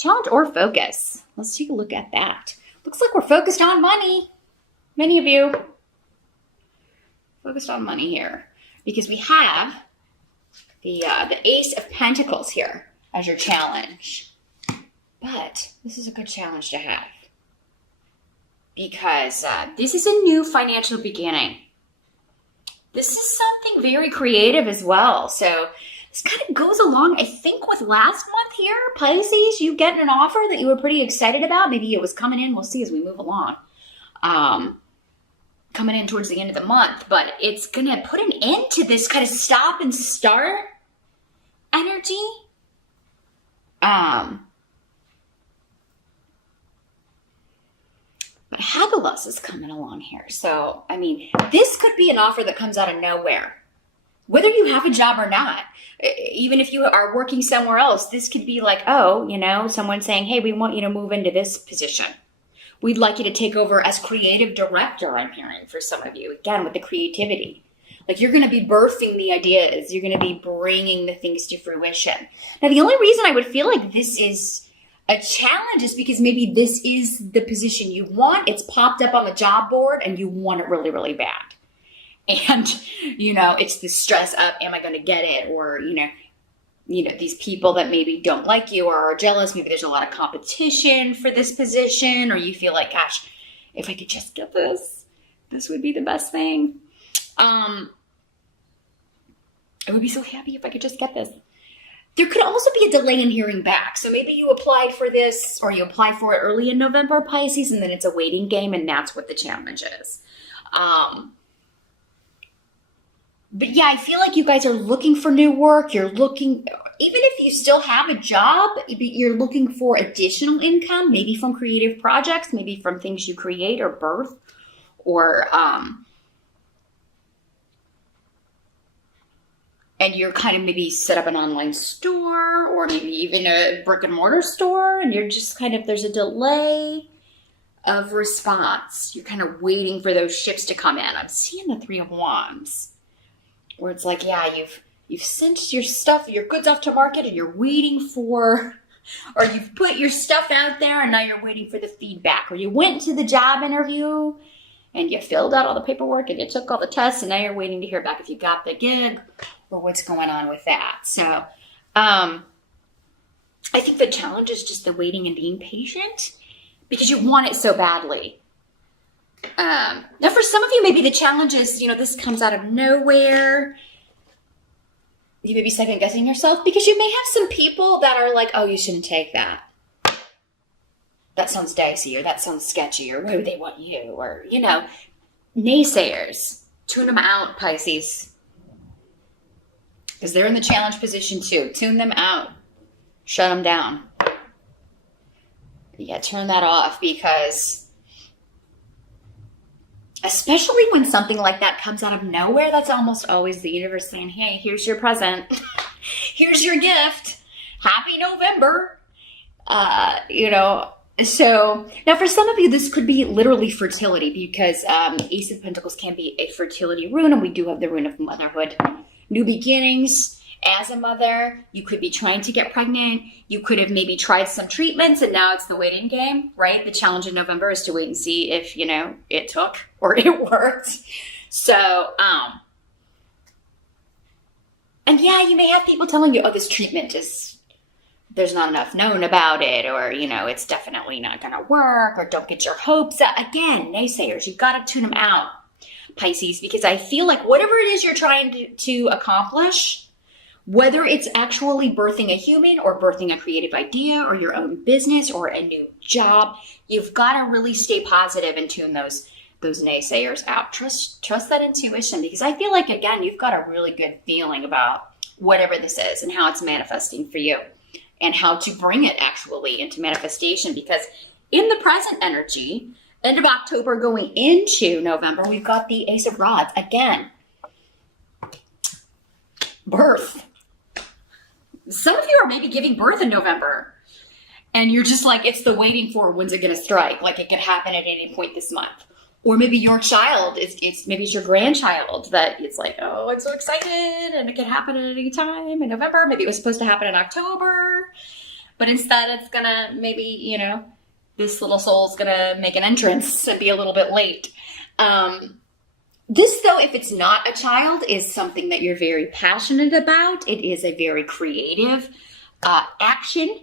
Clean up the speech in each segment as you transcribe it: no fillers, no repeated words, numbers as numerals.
Challenge or focus. Let's take a look at that. Looks like we're focused on money. Many of you focused on money here because we have the Ace of Pentacles here as your challenge. But this is a good challenge to have because this is a new financial beginning. This is something very creative as well. So this kind of goes along, I think, with last month here, Pisces. You get an offer that you were pretty excited about. Maybe it was coming in. We'll see as we move along. Coming in towards the end of the month. But it's going to put an end to this kind of stop and start energy. But Hagalus is coming along here. So, I mean, this could be an offer that comes out of nowhere. Whether you have a job or not, even if you are working somewhere else, this could be like, oh, you know, someone saying, hey, we want you to move into this position. We'd like you to take over as creative director, I'm hearing, for some of you. Again, with the creativity. Like, you're going to be birthing the ideas. You're going to be bringing the things to fruition. Now, the only reason I would feel like this is a challenge is because maybe this is the position you want. It's popped up on the job board and you want it really, really bad. And, you know, it's the stress of, am I going to get it? Or, you know, these people that maybe don't like you or are jealous. Maybe there's a lot of competition for this position, or you feel like, gosh, if I could just get this, this would be the best thing. I would be so happy if I could just get this. There could also be a delay in hearing back. So maybe you applied for this or you apply for it early in November, Pisces, and then it's a waiting game, and that's what the challenge is. But yeah, I feel like you guys are looking for new work. You're looking, even if you still have a job, you're looking for additional income, maybe from creative projects, maybe from things you create or birth, or, and you're kind of maybe set up an online store or maybe even a brick and mortar store, and you're just kind of, there's a delay of response. You're kind of waiting for those ships to come in. I'm seeing the Three of Wands, where it's like, yeah, you've sent your stuff, your goods off to market, and you're waiting for, or you've put your stuff out there and now you're waiting for the feedback. Or you went to the job interview and you filled out all the paperwork and you took all the tests, and now you're waiting to hear back if you got the gig or what's going on with that. So I think the challenge is just the waiting and being patient because you want it so badly. Now, for some of you, maybe the challenge is, you know, this comes out of nowhere. You may be second guessing yourself because you may have some people that are like, oh, you shouldn't take that. That sounds dicey, or that sounds sketchy, or why would they want you? Or, you know, naysayers. Tune them out, Pisces. Because they're in the challenge position too. Tune them out. Shut them down. Yeah, turn that off, because especially when something like that comes out of nowhere, that's almost always the universe saying, hey, here's your present. Here's your gift. Happy November. You know, so now for some of you, this could be literally fertility, because Ace of Pentacles can be a fertility rune, and we do have the rune of motherhood. New beginnings. As a mother, you could be trying to get pregnant. You could have maybe tried some treatments, and now it's the waiting game, right? The challenge in November is to wait and see if, you know, it took or it worked. So, and yeah, you may have people telling you, oh, this treatment is, there's not enough known about it, or, you know, it's definitely not going to work, or don't get your hopes up. Again, naysayers, you've got to tune them out, Pisces, because I feel like whatever it is you're trying to accomplish, whether it's actually birthing a human or birthing a creative idea or your own business or a new job, you've got to really stay positive and tune those naysayers out. Trust that intuition, because I feel like, again, you've got a really good feeling about whatever this is and how it's manifesting for you and how to bring it actually into manifestation. Because in the present energy, end of October going into November, we've got the Ace of Rods again. Birth. Some of you are maybe giving birth in November, and you're just like, it's the waiting for, when's it going to strike? Like, it could happen at any point this month. Or maybe your child, maybe it's your grandchild that it's like, oh, I'm so excited, and it can happen at any time in November. Maybe it was supposed to happen in October. but instead it's gonna maybe, this little soul's gonna make an entrance and be a little bit late. This, though, if it's not a child, is something that you're very passionate about. It is a very creative action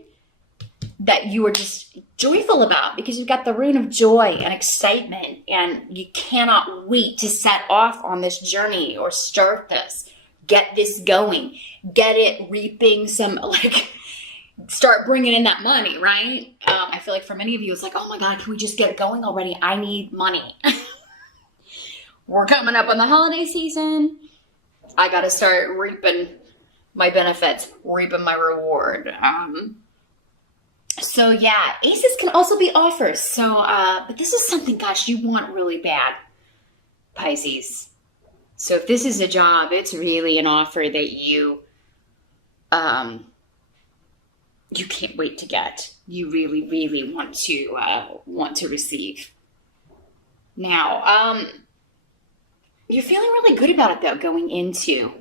that you are just joyful about, because you've got the rune of joy and excitement, and you cannot wait to set off on this journey or start this, get this going, get it reaping some, start bringing in that money, right? I feel like for many of you, it's like, oh my God, can we just get going already? I need money. We're coming up on the holiday season. I got to start reaping my benefits, reaping my reward. So yeah, aces can also be offers. So, but this is something, gosh, you want really bad, Pisces. So if this is a job, it's really an offer that you can't wait to get. You really, really want to receive. Now, you're feeling really good about it, though, going into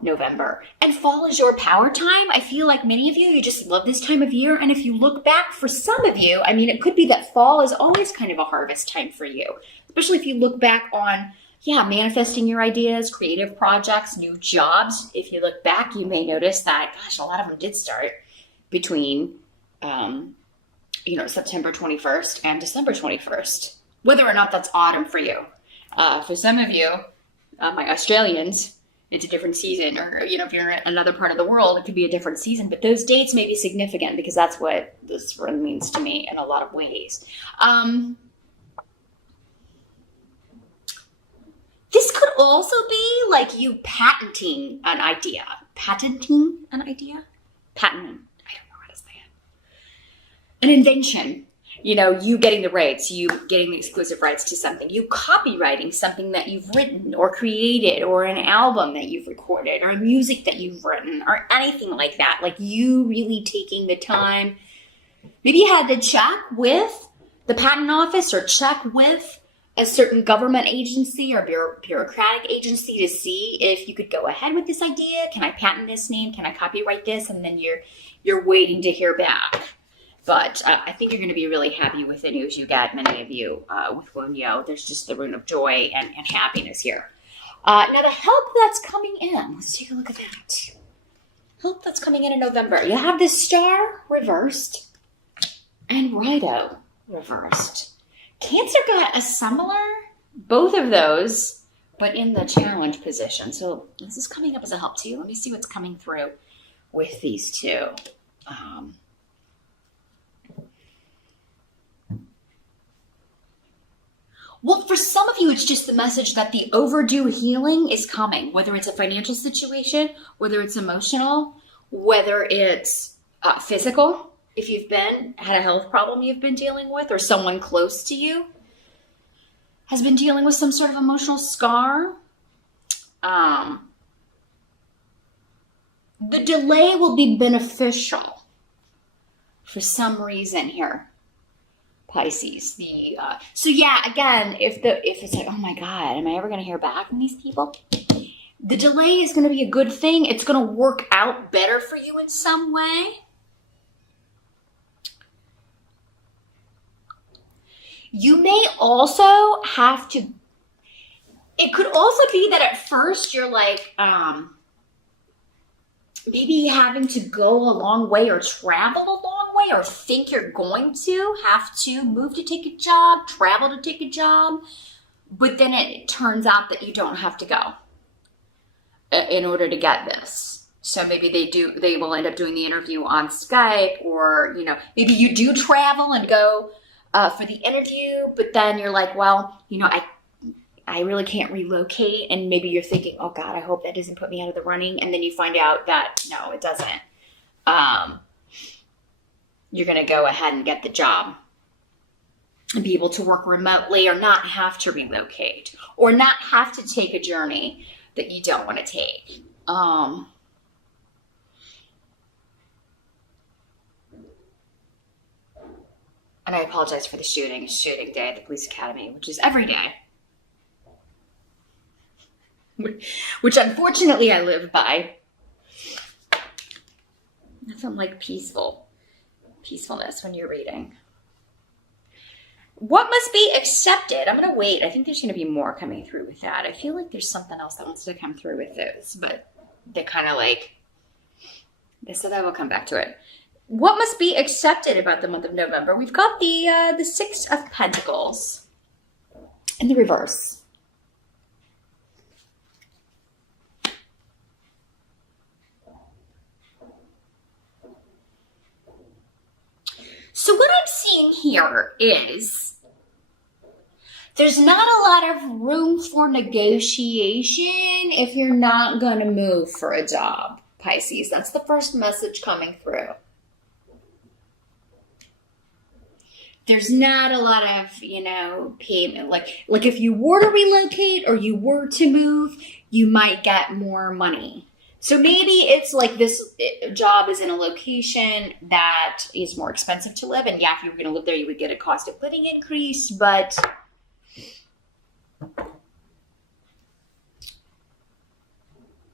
November. And fall is your power time. I feel like many of you just love this time of year. And if you look back, for some of you, I mean, it could be that fall is always kind of a harvest time for you. Especially if you look back on, manifesting your ideas, creative projects, new jobs. If you look back, you may notice that, gosh, a lot of them did start between, September 21st and December 21st. Whether or not that's autumn for you. For some of you, my Australians, it's a different season. Or, if you're in another part of the world, it could be a different season. But those dates may be significant, because that's what this run means to me in a lot of ways. This could also be like you patenting an idea. Patenting? I don't know how to say it. An invention. You getting the rights, you getting the exclusive rights to something, you copywriting something that you've written or created, or an album that you've recorded, or music that you've written, or anything like that. Like you really taking the time. Maybe you had to check with the patent office or check with a certain government agency or bureaucratic agency to see if you could go ahead with this idea. Can I patent this name? Can I copyright this? And then you're waiting to hear back. But I think you're going to be really happy with the news you get, many of you, with Wunyo. There's just the rune of joy and happiness here. Now, the help that's coming in. Let's take a look at that. Help that's coming in November. You have the Star reversed and Rido reversed. Cancer got a similar, both of those, but in the challenge position. So this is coming up as a help to you. Let me see what's coming through with these two. Well, for some of you, it's just the message that the overdue healing is coming, whether it's a financial situation, whether it's emotional, whether it's physical, if you've had a health problem you've been dealing with, or someone close to you has been dealing with some sort of emotional scar. The delay will be beneficial for some reason here. Pisces. So yeah, again, if it's like, oh my God, am I ever going to hear back from these people? The delay is going to be a good thing. It's going to work out better for you in some way. You may also have to, it could also be that at first you're like, maybe having to go a long way or travel a long way, or think you're going to have to move to take a job, travel to take a job. But then it turns out that you don't have to go in order to get this. So maybe they will end up doing the interview on Skype, or, maybe you do travel and go for the interview, but then you're like, well, I really can't relocate. And maybe you're thinking, oh God, I hope that doesn't put me out of the running. And then you find out that no, it doesn't. You're going to go ahead and get the job and be able to work remotely, or not have to relocate, or not have to take a journey that you don't want to take. And I apologize for the shooting day at the police academy, which is every day. Which unfortunately I live by. Nothing like peacefulness when you're reading. What must be accepted? I'm going to wait. I think there's going to be more coming through with that. I feel like there's something else that wants to come through with this, but they kind of like, so that will come back to it. What must be accepted about the month of November? We've got the Six of Pentacles in the reverse. So what I'm seeing here is there's not a lot of room for negotiation if you're not going to move for a job, Pisces. That's the first message coming through. There's not a lot of, payment. Like if you were to relocate or you were to move, you might get more money. So maybe it's like this job is in a location that is more expensive to live. And yeah, if you were going to live there, you would get a cost of living increase. But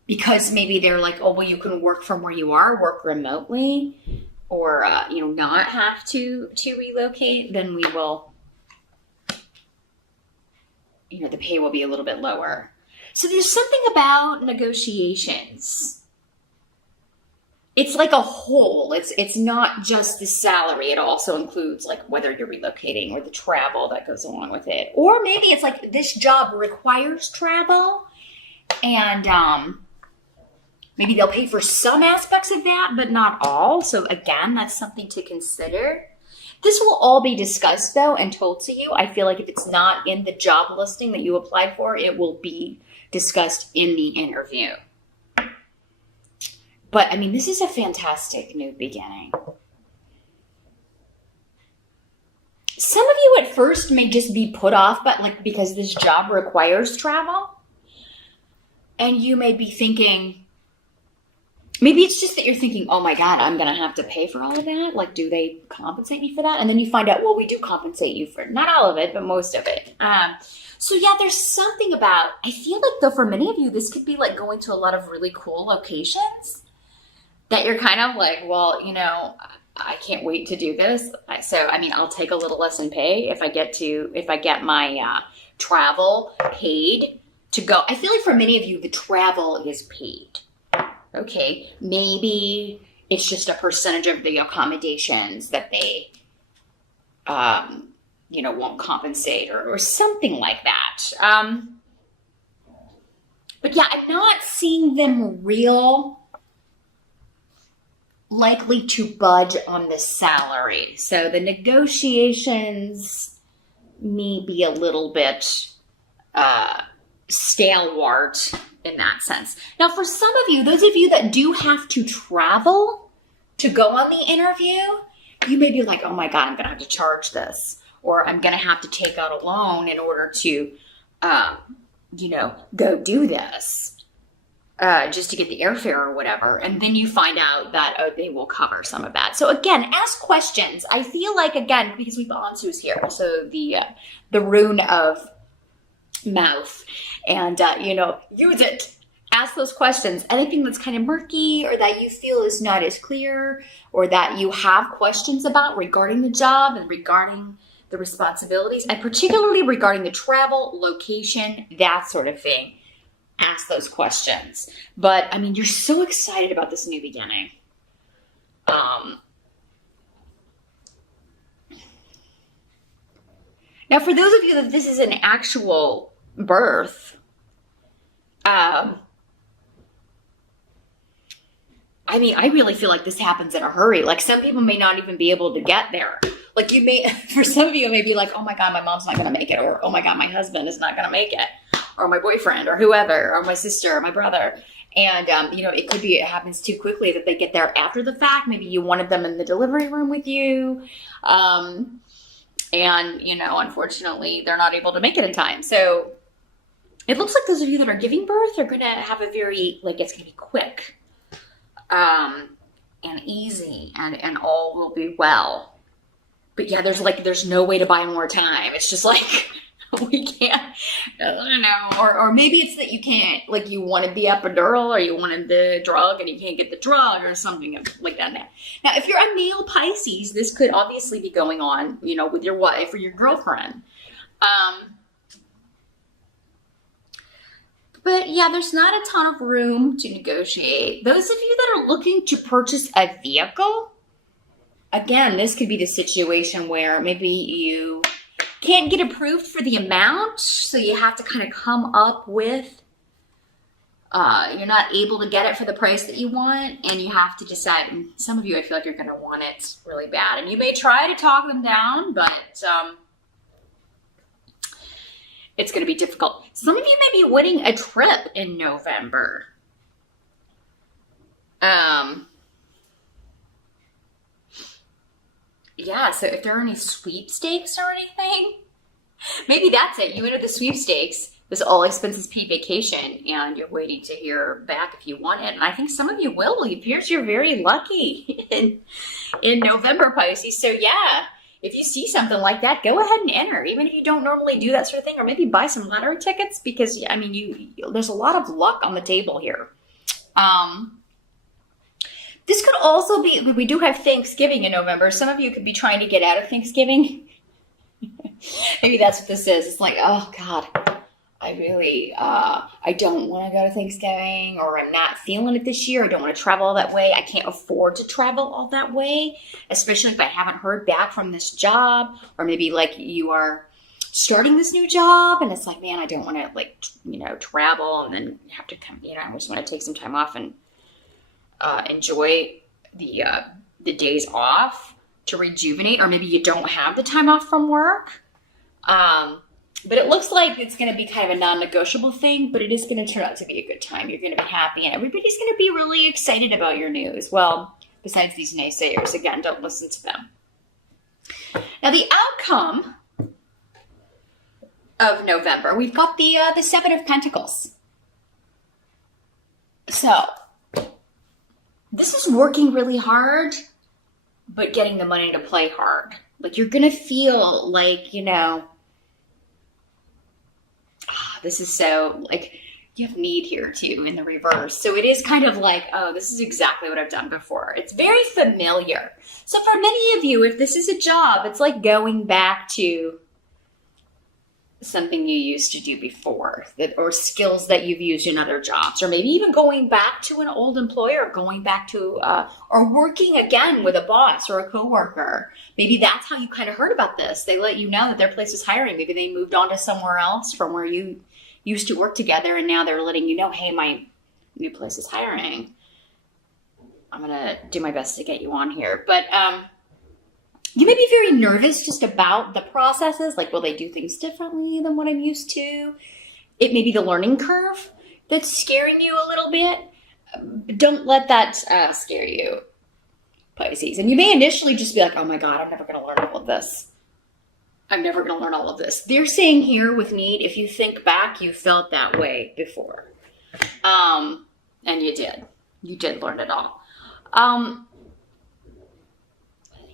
because maybe they're like, oh, well, you can work from where you are, work remotely, or, not have to relocate, then we will, the pay will be a little bit lower. So there's something about negotiations. It's like a whole. It's not just the salary. It also includes like whether you're relocating or the travel that goes along with it. Or maybe it's like this job requires travel and maybe they'll pay for some aspects of that, but not all. So again, that's something to consider. This will all be discussed though and told to you. I feel like if it's not in the job listing that you applied for, it will be discussed in the interview. But I mean, this is a fantastic new beginning. Some of you at first may just be put off, but like because this job requires travel. And you may be thinking, maybe it's just that you're thinking, oh my God, I'm going to have to pay for all of that. Like, do they compensate me for that? And then you find out, well, we do compensate you for not all of it, but most of it. So yeah, there's something about, I feel like though for many of you, this could be like going to a lot of really cool locations that you're kind of like, well, I can't wait to do this. So, I mean, I'll take a little less in pay if I get my travel paid to go. I feel like for many of you, the travel is paid. Okay, maybe it's just a percentage of the accommodations that they, won't compensate or something like that. But yeah, I'm not seeing them real likely to budge on the salary. So the negotiations may be a little bit stalwart in that sense. Now, for some of you, those of you that do have to travel to go on the interview, you may be like, oh my God, I'm going to have to charge this, or I'm going to have to take out a loan in order to, go do this, just to get the airfare or whatever. And then you find out that they will cover some of that. So again, ask questions. I feel like, again, because we've Ansu's here, so the rune of mouth, and use it. Ask those questions. Anything that's kind of murky or that you feel is not as clear or that you have questions about regarding the job and regarding the responsibilities, and particularly regarding the travel, location, that sort of thing, ask those questions. But I mean, you're so excited about this new beginning. Now, for those of you that this is an actual birth, I mean, I really feel like this happens in a hurry. Like some people may not even be able to get there. Like for some of you, it may be like, oh my God, my mom's not going to make it. Or, oh my God, my husband is not going to make it. Or my boyfriend or whoever, or my sister or my brother. And, it could be, it happens too quickly that they get there after the fact. Maybe you wanted them in the delivery room with you. And, unfortunately, they're not able to make it in time. So it looks like those of you that are giving birth are going to have a very, it's going to be quick and easy and all will be well. But yeah, there's no way to buy more time. It's just like, We can't, I don't know. Or maybe it's that you can't, like you wanted the epidural or you wanted the drug and you can't get the drug or something like that. Now, if you're a male Pisces, this could obviously be going on, you know, with your wife or your girlfriend. But yeah, there's not a ton of room to negotiate. Those of you that are looking to purchase a vehicle, again, this could be the situation where maybe you can't get approved for the amount, so you have to kind of come up with, you're not able to get it for the price that you want, and you have to decide. And some of you, I feel like you're going to want it really bad, and you may try to talk them down, but it's going to be difficult. Some of you may be winning a trip in November. Yeah, so if there are any sweepstakes or anything, maybe that's it. You enter the sweepstakes, this all expenses paid vacation, and you're waiting to hear back if you want it. And I think some of you will. It appears you're very lucky in November, Pisces. So yeah, if you see something like that, go ahead and enter, even if you don't normally do that sort of thing, or maybe buy some lottery tickets, because I mean, there's a lot of luck on the table here. This could also be, we do have Thanksgiving in November. Some of you could be trying to get out of Thanksgiving. Maybe that's what this is. It's like, oh God, I really, I don't want to go to Thanksgiving, or I'm not feeling it this year. I don't want to travel all that way. I can't afford to travel all that way, especially if I haven't heard back from this job, or maybe like you are starting this new job and it's like, man, I don't want to like, you know, travel and then have to come, you know, I just want to take some time off and enjoy the days off to rejuvenate, or maybe you don't have the time off from work. But it looks like it's going to be kind of a non-negotiable thing, but it is going to turn out to be a good time. You're going to be happy, and everybody's going to be really excited about your news. Well, besides these naysayers, again, don't listen to them. Now, the outcome of November, we've got the Seven of Pentacles. So, this is working really hard, but getting the money to play hard. Like, you're going to feel like, you know, this is so, like, you have need here too in the reverse. So it is kind of like, oh, this is exactly what I've done before. It's very familiar. So for many of you, if this is a job, it's like going back to something you used to do before, or skills that you've used in other jobs, or maybe even going back to an old employer, going back to, or working again with a boss or a coworker. Maybe that's how you kind of heard about this. They let you know that their place is hiring. Maybe they moved on to somewhere else from where you used to work together, and now they're letting you know, hey, my new place is hiring. I'm going to do my best to get you on here. But you may be very nervous just about the processes. Like, will they do things differently than what I'm used to? It may be the learning curve that's scaring you a little bit. Don't let that scare you, Pisces. And you may initially just be like, oh my God, I'm never going to learn all of this. I'm never going to learn all of this. They're saying here with need, if you think back, you felt that way before. And you did. You did learn it all.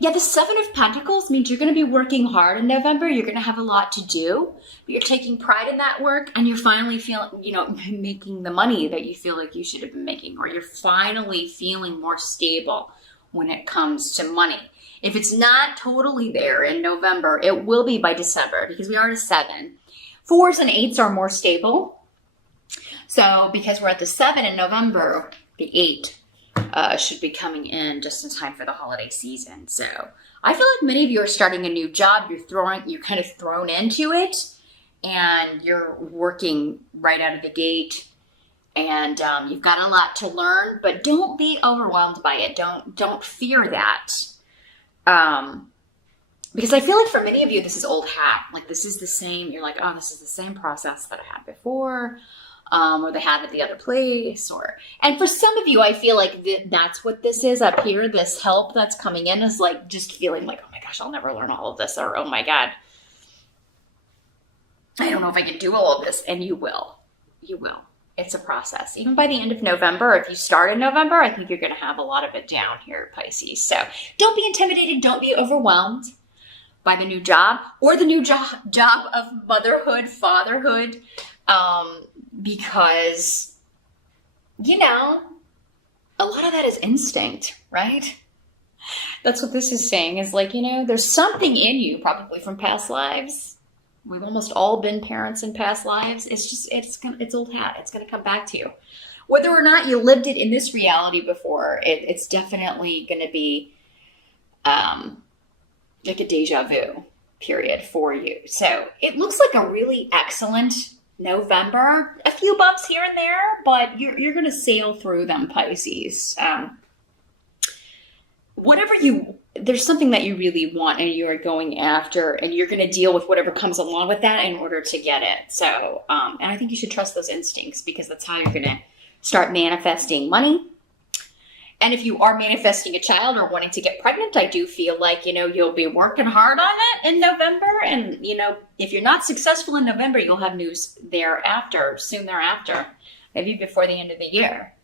Yeah, the Seven of Pentacles means you're going to be working hard in November. You're going to have a lot to do. But you're taking pride in that work, and you're finally feeling, you know, making the money that you feel like you should have been making, or you're finally feeling more stable when it comes to money. If it's not totally there in November, it will be by December, because we are at a 7. 4s and 8s are more stable. So because we're at the 7 in November, the 8 should be coming in just in time for the holiday season. So I feel like many of you are starting a new job. You're kind of thrown into it, and you're working right out of the gate. And you've got a lot to learn, but don't be overwhelmed by it. Don't fear that. Because I feel like for many of you, this is old hat. Like, this is the same. You're like, oh, this is the same process that I had before, or they had at the other place. And for some of you, I feel like that's what this is up here. This help that's coming in is like just feeling like, oh my gosh, I'll never learn all of this. Or, oh my God, I don't know if I can do all of this. And you will. You will. It's a process. Even by the end of November, if you start in November, I think you're going to have a lot of it down here, Pisces. So don't be intimidated. Don't be overwhelmed. by the new job or the new job of motherhood, fatherhood, because, you know, a lot of that is instinct, right? That's what this is saying, is like, you know, there's something in you, probably from past lives. We've almost all been parents in past lives. It's old hat. It's going to come back to you. Whether or not you lived it in this reality before, it's definitely going to be like a deja vu period for you. So it looks like a really excellent November. A few bumps here and there, but you're going to sail through them, Pisces. There's something that you really want and you're going after, and you're going to deal with whatever comes along with that in order to get it. So, and I think you should trust those instincts, because that's how you're going to start manifesting money. And if you are manifesting a child or wanting to get pregnant, I do feel like, you know, you'll be working hard on it in November. And, you know, if you're not successful in November, you'll have news thereafter, soon thereafter, maybe before the end of the year.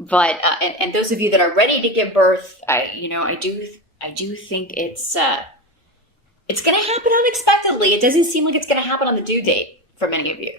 But those of you that are ready to give birth, I do think it's going to happen unexpectedly. It doesn't seem like it's going to happen on the due date for many of you.